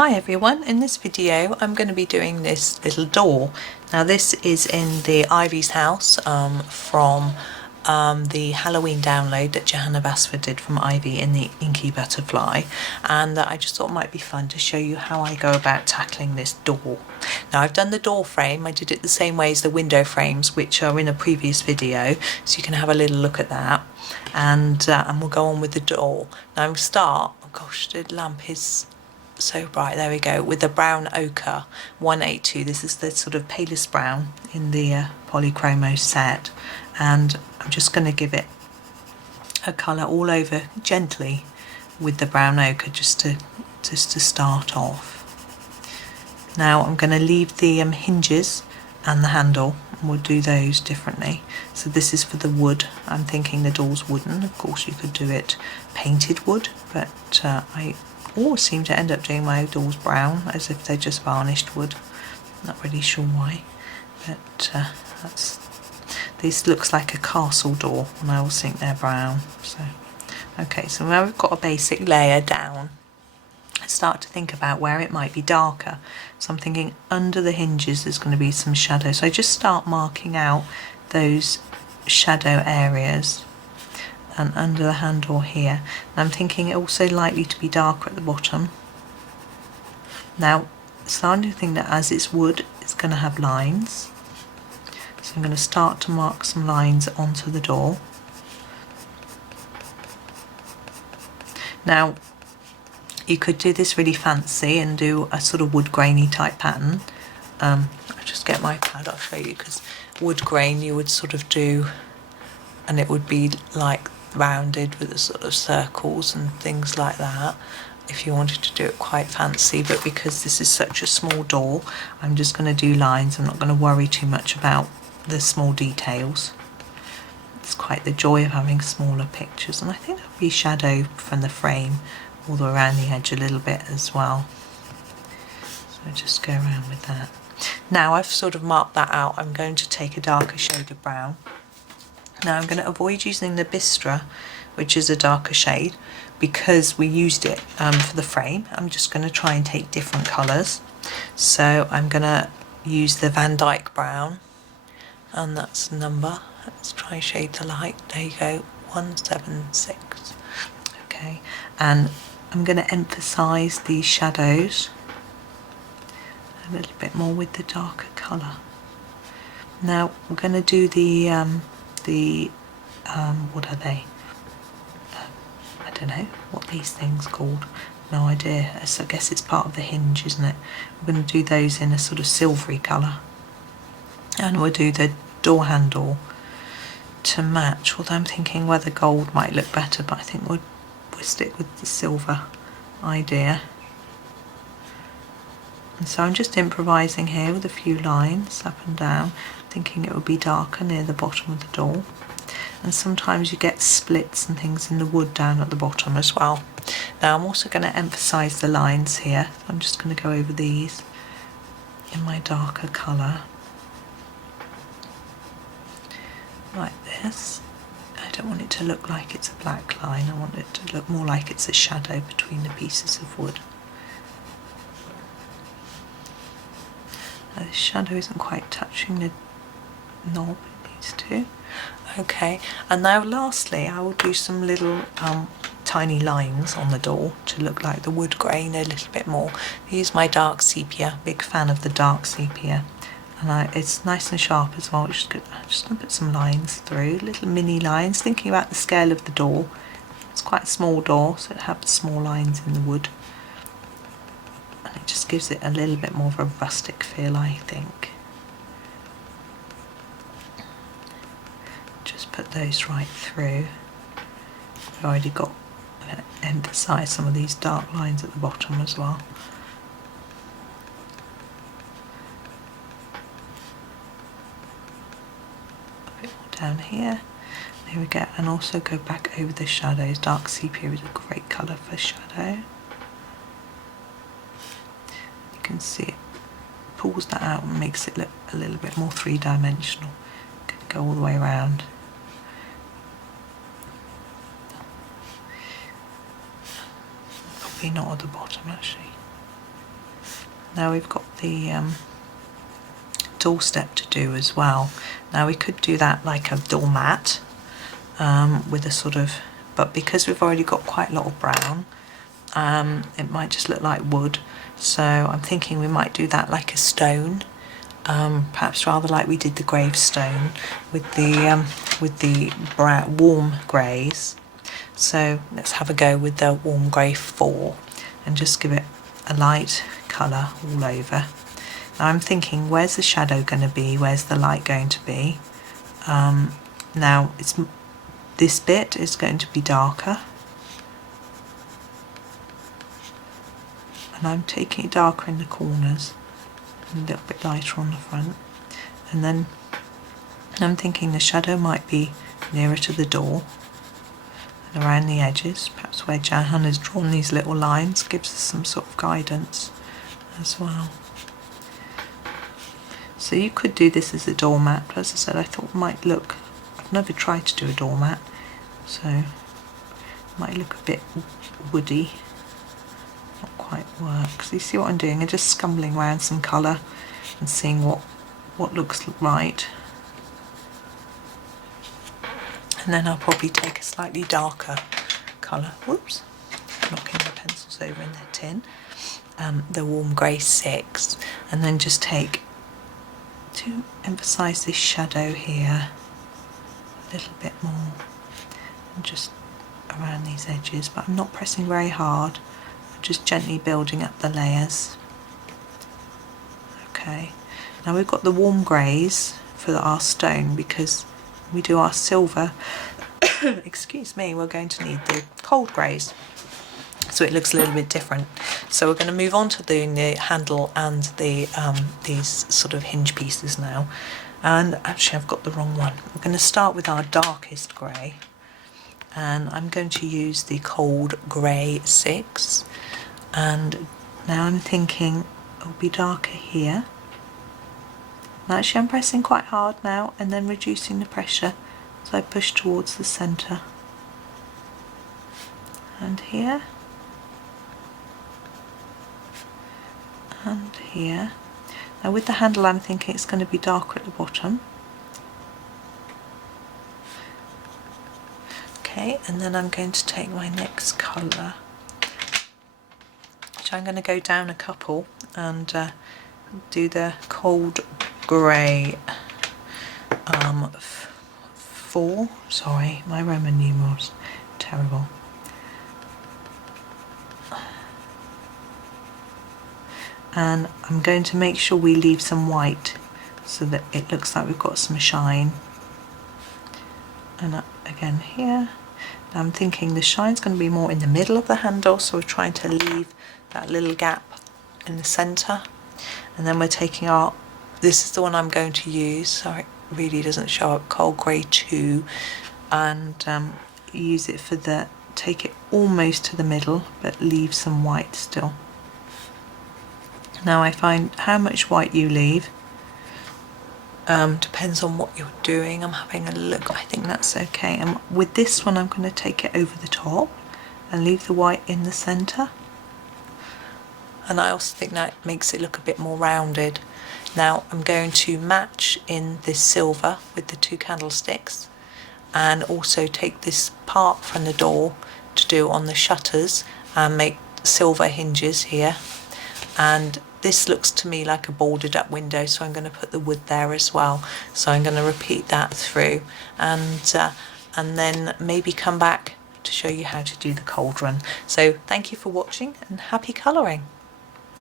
Hi everyone, in this video I'm going to be doing this little door. Now this is in the Ivy's house from the Halloween download that Johanna Basford did from Ivy in the Inky Butterfly, and I just thought it might be fun to show you how I go about tackling this door. Now I've done the door frame, I did it the same way as the window frames, which are in a previous video, so you can have a little look at that, and we'll go on with the door. Now I'm start, oh gosh, the lamp is so bright, there we go, with the brown ochre 182. This is the sort of palest brown in the polychromo set, and I'm just going to give it a colour all over gently with the brown ochre just to start off. Now I'm going to leave the hinges and the handle, and we'll do those differently. So this is for the wood. I'm thinking the door's wooden. Of course you could do it painted wood, but I always seem to end up doing my doors brown, as if they're just varnished wood. Not really sure why, but this looks like a castle door, and I always think they're brown. So okay, so now we've got a basic layer down, I start to think about where it might be darker. So I'm thinking under the hinges there's going to be some shadow, so I just start marking out those shadow areas. And under the handle here, and I'm thinking it also likely to be darker at the bottom. Now starting to think that as it's wood it's going to have lines, so I'm going to start to mark some lines onto the door. Now you could do this really fancy and do a sort of wood grainy type pattern. I'll just get my pad, I'll show you, because wood grain you would sort of do, and it would be like rounded with the sort of circles and things like that if you wanted to do it quite fancy, but because this is such a small door I'm just going to do lines. I'm not going to worry too much about the small details. It's quite the joy of having smaller pictures, and I think there'll be shadow from the frame all the way around the edge a little bit as well, so just go around with that. Now I've sort of marked that out, I'm going to take a darker shade of brown. Now I'm going to avoid using the Bistra, which is a darker shade, because we used it for the frame. I'm just going to try and take different colours. So I'm going to use the Van Dyck Brown, and that's the number. Let's try and shade the light. There you go, 176. Okay, and I'm going to emphasise these shadows a little bit more with the darker colour. Now we're going to do the what are they? I don't know what these things called. No idea. So I guess it's part of the hinge, isn't it? We're going to do those in a sort of silvery colour, and we'll do the door handle to match. Although I'm thinking whether gold might look better, but I think we'll stick with the silver idea. And so I'm just improvising here with a few lines up and down, thinking it would be darker near the bottom of the door. And sometimes you get splits and things in the wood down at the bottom as well. Now I'm also going to emphasise the lines here. I'm just going to go over these in my darker colour, like this. I don't want it to look like it's a black line, I want it to look more like it's a shadow between the pieces of wood. Now, the shadow isn't quite touching the knob, it needs to. Okay, and now lastly I will do some little tiny lines on the door to look like the wood grain a little bit more. I use my dark sepia, big fan of the dark sepia, and it's nice and sharp as well, which is good. I'm just going to put some lines through, little mini lines, thinking about the scale of the door. It's quite a small door, so it has small lines in the wood, and it just gives it a little bit more of a rustic feel, I think. Put those right through. I've already got emphasise some of these dark lines at the bottom as well. A bit more down here. There we go, and also go back over the shadows. Dark sepia is a great colour for shadow. You can see it pulls that out and makes it look a little bit more three-dimensional. Go all the way around. Probably not at the bottom actually. Now we've got the doorstep to do as well. Now we could do that like a doormat with a sort of, but because we've already got quite a lot of brown, it might just look like wood. So I'm thinking we might do that like a stone, perhaps rather like we did the gravestone with the brown, warm greys. So let's have a go with the warm grey 4 and just give it a light colour all over. Now I'm thinking, where's the shadow going to be? Where's the light going to be? Now this bit is going to be darker, and I'm taking it darker in the corners and a little bit lighter on the front. And then I'm thinking the shadow might be nearer to the door and around the edges, perhaps where Johanna's drawn these little lines gives us some sort of guidance as well. So you could do this as a doormat, but as I said, I thought it might look, I've never tried to do a doormat, so it might look a bit woody, not quite work. So you see what I'm doing? I'm just scumbling around some colour and seeing what looks right. And then I'll probably take a slightly darker colour, whoops, knocking the pencils over in their tin, the warm grey 6, and then just take, to emphasise this shadow here a little bit more, and just around these edges, but I'm not pressing very hard, I'm just gently building up the layers. Okay, now we've got the warm greys for our stone, because we do our silver excuse me, we're going to need the cold greys, so it looks a little bit different. So we're going to move on to doing the handle and the these sort of hinge pieces now. And actually I've got the wrong one. We're going to start with our darkest grey, and I'm going to use the cold grey 6, and now I'm thinking it'll be darker here. And actually I'm pressing quite hard now and then reducing the pressure as I push towards the centre. And here. And here. Now with the handle I'm thinking it's going to be darker at the bottom. Okay, and then I'm going to take my next colour, which I'm going to go down a couple and do the cold grey 4, sorry, my Roman numerals, terrible. And I'm going to make sure we leave some white so that it looks like we've got some shine. And again here. Now I'm thinking the shine's going to be more in the middle of the handle, so we're trying to leave that little gap in the centre. And then we're taking our, this is the one I'm going to use, so it really doesn't show up, cold grey 2, and use it for the, take it almost to the middle but leave some white still. Now I find how much white you leave depends on what you're doing. I'm having a look, I think that's okay. And with this one I'm going to take it over the top and leave the white in the centre. And I also think that makes it look a bit more rounded. Now I'm going to match in this silver with the 2 candlesticks, and also take this part from the door to do on the shutters and make silver hinges here. And this looks to me like a boarded up window, so I'm going to put the wood there as well. So I'm going to repeat that through, and then maybe come back to show you how to do the cauldron. So thank you for watching and happy colouring.